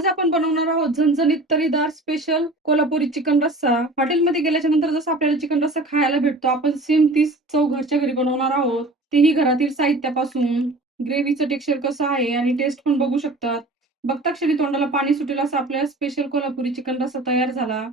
आज आपण बनवणार आहोत झणझणीत तर्रीदार स्पेशल कोल्हापुरी चिकन रस्सा. हॉटेलमध्ये गेल्याच्या नंतर जसं आपल्याला चिकन रस्सा खायला भेटतो, आपण सेम तीच चव घरच्या घरी बनवणार आहोत. तेही घरातील साहित्यापासून. ग्रेव्हीचं टेक्स्चर कसं आहे आणि टेस्ट पण बघू शकतात. बघता क्षणी तोंडाला पाणी सुटेल असा आपल्या स्पेशल कोल्हापुरी चिकन रस्सा तयार झाला.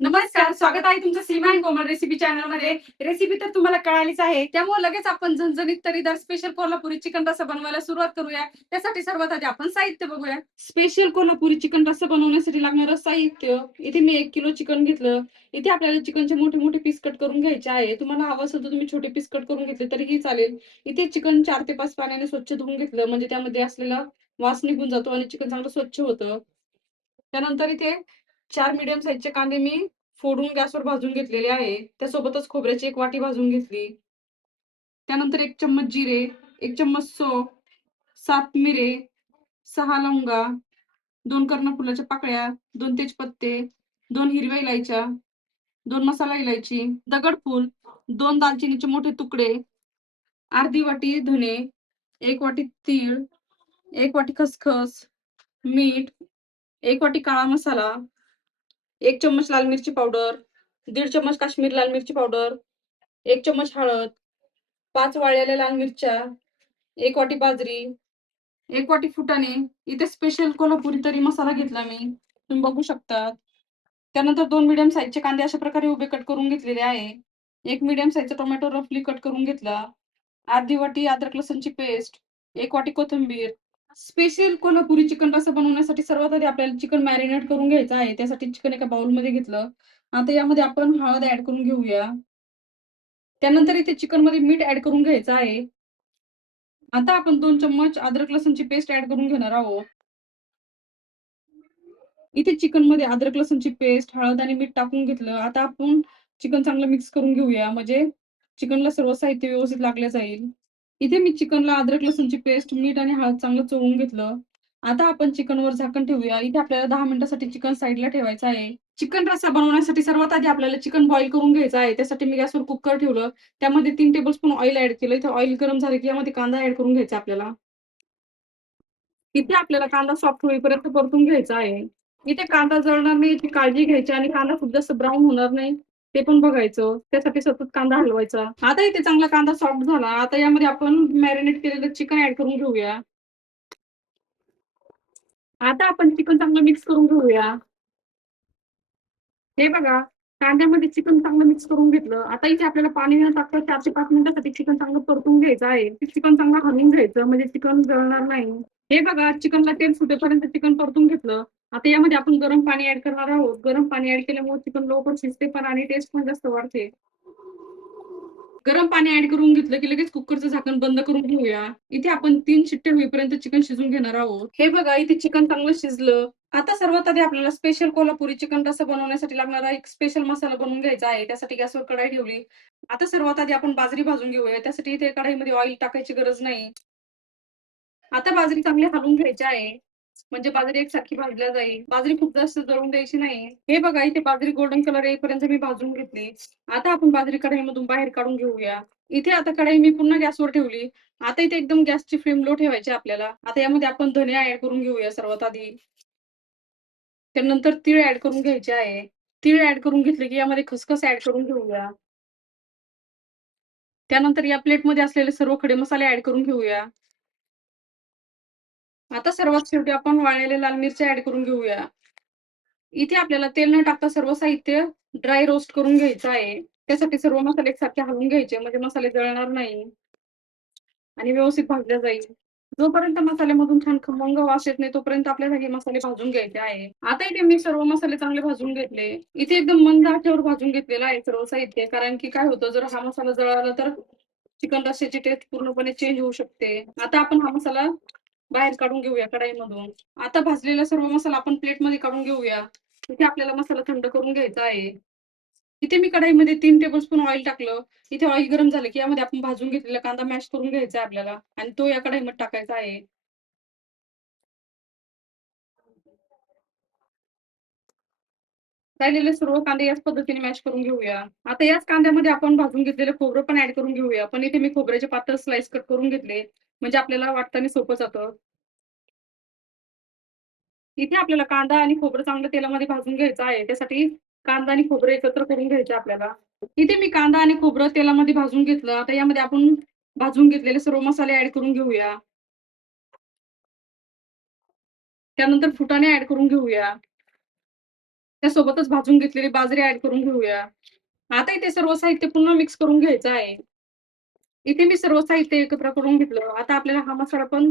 नमस्कार, स्वागत आहे तुमचं सीमा अँड कोमल रेसिपी चॅनलमध्ये. रेसिपी तर तुम्हाला कळालीच आहे, त्यामुळे लगेच आपण झणझणीत तर्रीदार स्पेशल कोल्हापुरी चिकन रस्सा बनवायला सुरुवात करूया. त्यासाठी सर्वात आधी आपण साहित्य बघूया. स्पेशल कोल्हापुरी चिकन रस्सा बनवण्यासाठी लागणारं साहित्य. इथे मी 1 किलो चिकन घेतलं. इथे आपल्याला चिकनचे मोठे मोठे पीस कट करून घ्यायचे आहे. तुम्हाला हवं असेल तर तुम्ही छोटे पीस कट करून घेतले तरीही चालेल. इथे चिकन 4 ते 5 पाण्याने स्वच्छ धुवून घेतलं, म्हणजे त्यामध्ये असलेला वास निघून जातो आणि चिकन चांगलं स्वच्छ होतं. त्यानंतर इथे 4 मीडियम साईजचे कांदे मी फोडून गॅसवर भाजून घेतलेले आहे. त्यासोबतच खोबऱ्याची 1 वाटी भाजून घेतली. त्यानंतर 1 चम्मच जिरे, 1 चम्मच सौंफ, 7 मिरे, 6 लवंगा, 2 कर्णफुलाच्या पाकळ्या, 2 तेजपत्ते, 2 हिरव्या इलायच्या, 2 मसाला इलायची, दगडफूल, 2 दालचिनीचे मोठे तुकडे, अर्धी वाटी धने, 1 वाटी तीळ, 1 वाटी खसखस, मीठ, 1 वाटी काळा मसाला, 1 चम्मच लाल मिरची पावडर, 1.5 चम्मच काश्मीरी लाल मिरची पावडर, 1 चम्मच हळद, 5 वाळलेल्या लाल मिरच्या, 1 वाटी बाजरी, 1 वाटी फुटाणे. इथे स्पेशल कोल्हापुरी तरी मसाला घेतला मी, तुम्ही बघू शकता. त्यानंतर 2 मीडियम साईजचे कांदे अशा प्रकारे उभे कट करून घेतलेले आहे. 1 मीडियम साईजचा टोमॅटो रफली कट करून घेतला. अर्धी वाटी अद्रक लसूणची पेस्ट, 1 वाटी कोथिंबीर. स्पेशल कोल्हापुरी चिकन रस्सा बनवण्यासाठी सर्वात आधी आपल्याला चिकन मॅरिनेट करून घ्यायचं आहे. त्यासाठी चिकन एका बाउलमध्ये घेतलं. आता यामध्ये आपण हळद ॲड करून घेऊया. त्यानंतर इथे चिकनमध्ये मीठ ॲड करून घ्यायचं आहे. आता आपण 2 चम्मच अद्रक लसूणची पेस्ट ॲड करून घेणार आहोत. इथे चिकनमध्ये अद्रक लसूणची पेस्ट, हळद आणि मीठ टाकून घेतलं. आता आपण चिकन चांगलं मिक्स करून घेऊया, म्हणजे चिकनला सर्व साहित्य व्यवस्थित लागलं जाईल. इथे मी चिकनला अद्रक लसूणची पेस्ट, मीठ आणि हळद चांगलं चोळून घेतलं. आता आपण चिकनवर झाकण ठेवूया. इथे आपल्याला 10 मिनिटासाठी चिकन साईडला ठेवायचं आहे. चिकन रस्सा बनवण्यासाठी सर्वात आधी आपल्याला चिकन बॉईल करून घ्यायचं आहे. त्यासाठी मी गॅसवर कुकर ठेवलं. त्यामध्ये 3 टेबलस्पून ऑइल ॲड केलं. इथे ऑइल गरम झालं की यामध्ये कांदा ॲड करून घ्यायचा आपल्याला. इथे आपल्याला कांदा सॉफ्ट होईपर्यंत परतून घ्यायचा आहे. इथे कांदा जळणार नाही याची काळजी घ्यायची आणि कांदा खूप जास्त ब्राऊन होणार नाही ते पण बघायचं. त्यासाठी सतत कांदा हलवायचा. आता इथे चांगला कांदा सॉफ्ट झाला. आता यामध्ये आपण मॅरिनेट केलेलं चिकन ॲड करून घेऊया. आता आपण चिकन चांगलं मिक्स करून घेऊया. हे बघा, कांद्यामध्ये चिकन चांगलं मिक्स करून घेतलं. आता इथे आपल्याला पाणी न टाकता 4 ते 5 मिनिटासाठी चिकन चांगलं परतून घ्यायचं आहे. चिकन चांगलं हलवून घ्यायचं, म्हणजे चिकन जळणार नाही. हे बघा, चिकनला तेल सुटेपर्यंत चिकन परतून घेतलं. आता यामध्ये आपण गरम पाणी ॲड करणार आहोत. गरम पाणी ॲड केल्यामुळे चिकन लवकर शिजते पण आणि टेस्ट पण जास्त वाढते. गरम पाणी ॲड करून घेतलं की लगेच कुकरचं झाकण बंद करून घेऊया. इथे आपण 3 शिट्ट्या होईपर्यंत चिकन शिजवून घेणार आहोत. हे बघा, इथे चिकन चांगलं शिजलं. आता सर्वात आधी आपल्याला स्पेशल कोल्हापुरी चिकन रस्सा बनवण्यासाठी लागणारा एक स्पेशल मसाला बनवून घ्यायचा आहे. त्यासाठी गॅसवर कढाई ठेवली. आता सर्वात आधी आपण बाजरी भाजून घेऊया. त्यासाठी इथे कढईमध्ये ऑइल टाकायची गरज नाही. आता बाजरी चांगली हलवून घ्यायची आहे, म्हणजे बाजरी एकसारखी भाजल्या जाईल. बाजरी खूप जास्त जळून द्यायची नाही. हे बघा, इथे बाजरी गोल्डन कलर येईपर्यंत मी भाजून घेतली. आता आपण बाजरी कढईमधून बाहेर काढून घेऊया. इथे आता कढई मी पुन्हा गॅसवर ठेवली. आता इथे एकदम गॅसची फ्लेम लो ठेवायची आपल्याला. आता यामध्ये आपण धने ॲड करून घेऊया सर्वात आधी. त्यानंतर तीळ ॲड करून घ्यायचे आहे. तीळ ॲड करून घेतले की यामध्ये खसखस ॲड करून घेऊया. त्यानंतर या प्लेटमध्ये असलेले सर्व खडे मसाले ॲड करून घेऊया. आता सर्वात शेवटी आपण वाळलेले लाल मिरच्या ॲड करून घेऊया. इथे आपल्याला तेल न टाकता सर्व साहित्य ड्राय रोस्ट करून घ्यायचं आहे. त्यासाठी सर्व मसाले एकसारखे हलवून घ्यायचे, म्हणजे मसाले जळणार नाही आणि व्यवस्थित भाजल्या जाईल. जोपर्यंत मसाल्यामधून छान खमंग वास येत नाही तोपर्यंत आपल्याला हे मसाले भाजून घ्यायचे आहे. आता इथे मी सर्व मसाले चांगले भाजून घेतले. इथे एकदम मंद आचेवर भाजून घेतलेलं आहे सर्व साहित्य, कारण की काय होतं, जर हा मसाला जळाला तर चिकन रस्स्याची टेस्ट पूर्णपणे चेंज होऊ शकते. आता आपण हा मसाला बाहेर काढून घेऊया कढईमधून. आता भाजलेला सर्व मसाला आपण प्लेटमध्ये काढून घेऊया. इथे आपल्याला मसाला थंड करून घ्यायचा आहे. इथे मी कढईमध्ये 3 टेबलस्पून ऑइल टाकलं. इथे ऑइल गरम झालं की यामध्ये आपण भाजून घेतलेला कांदा मॅश करून घ्यायचा आहे आपल्याला आणि तो या कढईमध्ये टाकायचा आहे. राहिलेले सर्व कांदे याच पद्धतीने मॅश करून घेऊया. आता याच कांद्यामध्ये आपण भाजून घेतलेलं खोबरं पण ॲड करून घेऊया. पण इथे मी खोबऱ्याचे पातळ स्लाइस कट करून घेतले, म्हणजे आपल्याला वाटताना सोपं जातं. इथे आपल्याला कांदा आणि खोबरं चांगलं तेलामध्ये भाजून घ्यायचं आहे. त्यासाठी कांदा आणि खोबरं एकत्र करून घ्यायचे आपल्याला. इथे मी कांदा आणि खोबरं तेलामध्ये भाजून घेतलं. आता यामध्ये आपण भाजून घेतलेले सर्व मसाले ॲड करून घेऊया. त्यानंतर फुटाणे ॲड करून घेऊया. त्यासोबतच भाजून घेतलेली बाजरी ॲड करून घेऊया. आता इथे सर्व साहित्य पुन्हा मिक्स करून घ्यायचं आहे. इथे मी सर्व साहित्य एकत्र करून घेतलं. आता आपल्याला हा मसाला पण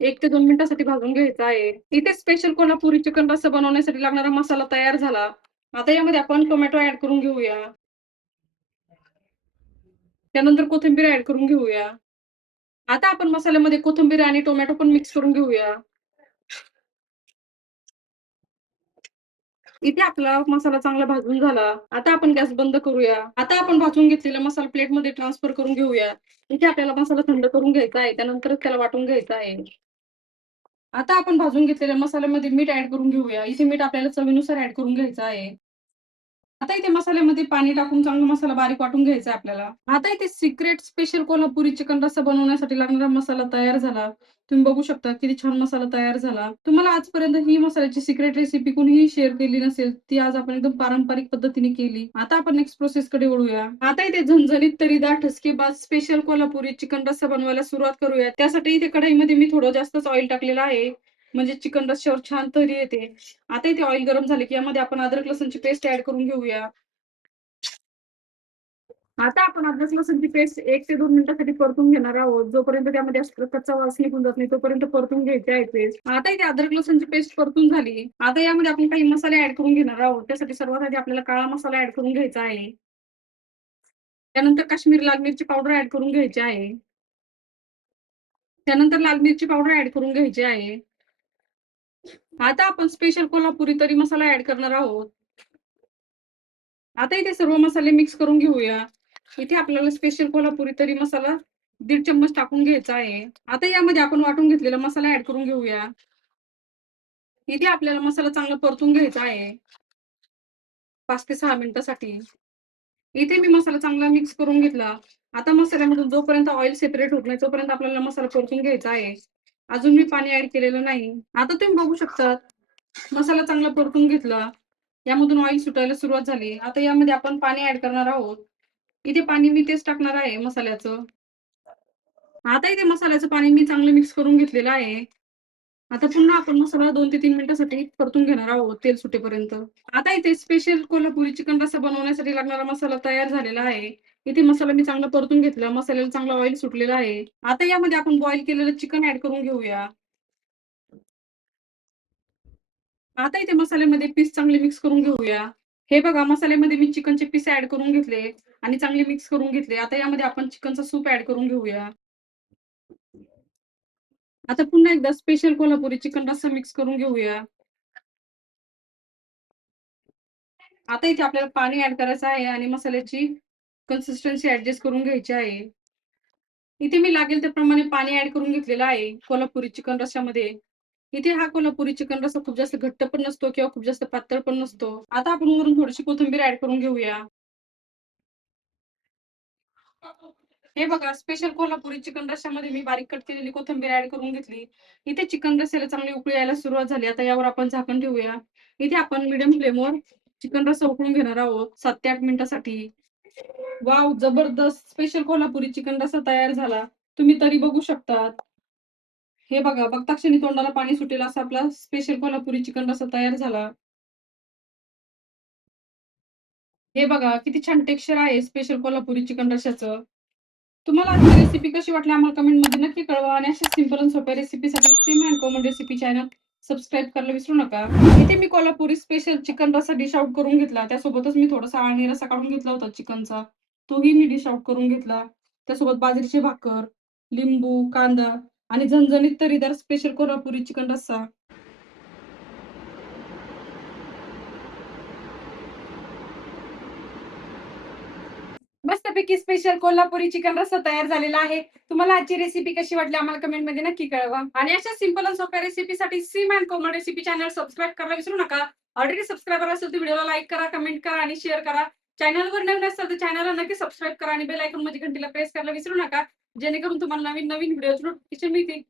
1 ते 2 मिनिटांसाठी भाजून घ्यायचा आहे. इथे स्पेशल कोल्हापुरी चिकन रस्सा बनवण्यासाठी लागणारा मसाला तयार झाला. आता यामध्ये आपण टोमॅटो ॲड करून घेऊया. त्यानंतर कोथिंबीर ॲड करून घेऊया. आता आपण मसाल्यामध्ये कोथिंबीर आणि टोमॅटो पण मिक्स करून घेऊया. इथे आपला मसाला चांगला भाजून झाला. आता आपण गॅस बंद करूया. आता आपण भाजून घेतलेला मसाला प्लेटमध्ये ट्रान्सफर करून घेऊया. इथे आपल्याला मसाला थंड करून घ्यायचा आहे. त्यानंतरच त्याला वाटून घ्यायचं आहे. आता आपण भाजून घेतलेल्या मसाल्यामध्ये मीठ ॲड करून घेऊया. इथे मीठ आपल्याला चवीनुसार ॲड करून घ्यायचं आहे. आता इथे मसाल्यामध्ये पाणी टाकून चांगला मसाला बारीक वाटून घ्यायचा आहे आपल्याला. आता इथे सिक्रेट स्पेशल कोल्हापुरी चिकन रस्सा बनवण्यासाठी लागणारा मसाला तयार झाला. तुम्ही बघू शकता किती छान मसाला तयार झाला. तुम्हाला आजपर्यंत ही मसाल्याची सिक्रेट रेसिपी कोणीही शेअर केली नसेल. ती आज आपण एकदम पारंपरिक पद्धतीने केली. आता आपण नेक्स्ट प्रोसेसकडे वळूया. आता इथे झणझणीत तर्रीदार ठसकेबाज स्पेशल कोल्हापुरी चिकन रस्सा बनवायला सुरुवात करूया. त्यासाठी इथे कढईमध्ये मी थोडं जास्तच ऑइल टाकलेलं आहे. म्हणजे चिकन रस्स्यावर छान तर्री येते. आता इथे ऑइल गरम झाले की यामध्ये आपण अद्रक लसूणची पेस्ट ॲड करून घेऊया. आता आपण अद्रक लसूणची पेस्ट 1 ते 2 मिनिटांसाठी परतून घेणार आहोत. जोपर्यंत त्यामध्ये असा कच्चा वास निघून जात नाही तोपर्यंत परतून घ्यायची आहे पेस्ट. आता इथे अद्रक लसूणची पेस्ट परतून झाली. आता यामध्ये आपण काही मसाले ॲड करून घेणार आहोत. त्यासाठी सर्वात आधी आपल्याला काळा मसाला ॲड करून घ्यायचा आहे. त्यानंतर काश्मीरी लाल मिरची पावडर ॲड करून घ्यायची आहे. त्यानंतर लाल मिरची पावडर ॲड करून घ्यायची आहे. आता आपण स्पेशल कोल्हापुरी तरी मसाला ॲड करणार आहोत. आता इथे सर्व मसाले मिक्स करून घेऊया. इथे आपल्याला स्पेशल कोल्हापुरी तरी मसाला 1.5 चम्मच टाकून घ्यायचा आहे. आता यामध्ये आपण वाटून घेतलेला मसाला ॲड करून घेऊया. इथे आपल्याला मसाला चांगला परतून घ्यायचा आहे 5 ते 6 मिनिटांसाठी. इथे मी मसाला चांगला मिक्स करून घेतला. आता मसाल्यामधून जोपर्यंत ऑइल सेपरेट होत नाही तोपर्यंत आपल्याला मसाला परतून घ्यायचा आहे. अजून मी पाणी ॲड केलेलं नाही. आता तुम्ही बघू शकता मसाला चांगला परतून घेतला. यामधून ऑइल सुटायला सुरुवात झाली. आता यामध्ये आपण पाणी ॲड करणार आहोत. इथे पाणी मी तेच टाकणार आहे मसाल्याचं. आता इथे मसाल्याचं पाणी मी चांगलं मिक्स करून घेतलेलं आहे. आता पुन्हा आपण मसाला 2 ते 3 मिनिटांसाठी परतून घेणार आहोत तेल सुटेपर्यंत. आता इथे स्पेशल कोल्हापुरी चिकन रस्सा बनवण्यासाठी लागणारा मसाला तयार झालेला आहे. इथे मसाला मी चांगला परतून घेतला. मसाल्याला चांगला ऑइल सुटलेला आहे. आता यामध्ये आपण बॉईल केलेलं चिकन ॲड करून घेऊया. आता इथे मसाल्यामध्ये पीस चांगले मिक्स करून घेऊया. हे बघा मसाल्यामध्ये मी चिकनचे पीस ॲड करून घेतले आणि चांगले मिक्स करून घेतले. आता यामध्ये आपण चिकनचा सूप ॲड करून घेऊया. आता पुन्हा एकदा स्पेशल कोल्हापुरी चिकन रस्सा मिक्स करून घेऊया. आता इथे आपल्याला पाणी ॲड करायचं आहे आणि मसाल्याची कन्सिस्टन्सी ॲडजस्ट करून घ्यायची आहे. इथे मी लागेल त्याप्रमाणे पाणी ॲड करून घेतलेलं आहे कोल्हापुरी चिकन रस्स्यामध्ये. इथे हा कोल्हापुरी चिकन रस्सा खूप जास्त घट्ट पण नसतो किंवा खूप जास्त पातळ पण नसतो. आता आपण वरून थोडीशी कोथिंबीर ॲड करून घेऊया. हे बघा स्पेशल कोल्हापुरी चिकन रस्स्यामध्ये मी बारीक कट केलेली कोथिंबीर ॲड करून घेतली. इथे चिकन रस्स्याला चांगली उकळी यायला सुरुवात झाली. आता यावर आपण झाकण ठेवूया. इथे आपण मीडियम फ्लेमवर चिकन रस्सा उकळून घेणार आहोत 7 ते 8 मिनिटांसाठी. वॉव! जबरदस्त स्पेशल कोल्हापुरी चिकन रस्सा तयार झाला. तुम्ही तरी बघू शकता. हे बघा बघता क्षणी तोंडाला पाणी सुटेल असा आपला स्पेशल कोल्हापुरी चिकन रस्सा तयार झाला. हे बघा किती छान टेक्स्चर आहे स्पेशल कोल्हापुरी चिकन रश्श्याचं. तुम्हाला आजची रेसिपी कशी वाटली आम्हाला कमेंटमध्ये नक्की कळवा आणि अशा सिंपल आणि सोप्या रेसिपीसाठी Sim and common recipe channel subscribe करायला विसरू नका. इथे मी कोल्हापुरी स्पेशल चिकन रस्सा डिश आउट करून घेतला. त्यासोबतच मी थोडासा अळणी रस्सा काढून घेतला होता चिकनचा. तोही मी डिश आउट करून घेतला. त्यासोबत बाजरीची भाकर, लिंबू, कांदा आणि झणझणीत तर्रीदार स्पेशल कोल्हापुरी चिकन रस्सा. मस्तपैकी स्पेशल कोल्हापुरी चिकन रस्सा तयार झालेला आहे. तुम्हाला आजची रेसिपी कशी वाटली आम्हाला कमेंटमध्ये नक्की कळवा. आणि अशा सिंपल आणि सोप्या रेसिपीसाठी Sim and Komal recipe channel subscribe करायला विसरू नका. ऑलरेडी सबस्क्रायबर असेल तर व्हिडिओला लाईक करा, कमेंट करा आणि शेअर करा. चॅनलवर नवीन असाल तर चॅनलला नक्की सबस्क्राईब करा आणि बेल आयकॉन मध्ये घंटीला प्रेस करायला विसरू नका. जेणेकरून तुम्हाला नवीन नवीन व्हिडिओज नोटिफिकेशन मिळतील.